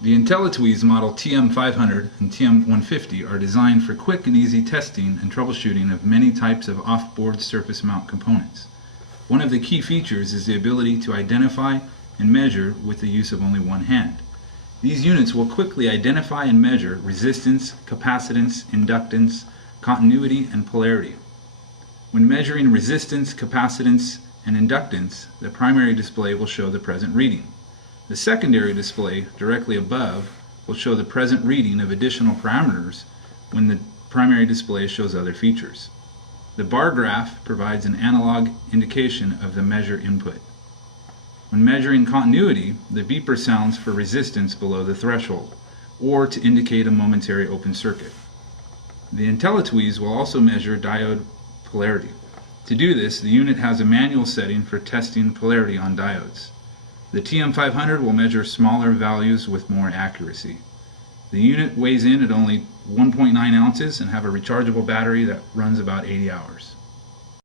The IntelliTweez model TM-500 and TM-150 are designed for quick and easy testing and troubleshooting of many types of off-board surface mount components. One of the key features is the ability to identify and measure with the use of only one hand. These units will quickly identify and measure resistance, capacitance, inductance, continuity, and polarity. When measuring resistance, capacitance, and inductance, the primary display will show the present reading. The secondary display directly above will show the present reading of additional parameters when the primary display shows other features. The bar graph provides an analog indication of the measure input. When measuring continuity, the beeper sounds for resistance below the threshold, or to indicate a momentary open circuit. The IntelliTweez will also measure diode polarity. To do this, the unit has a manual setting for testing polarity on diodes. The TM-500 will measure smaller values with more accuracy. The unit weighs in at only 1.9 ounces and have a rechargeable battery that runs about 80 hours.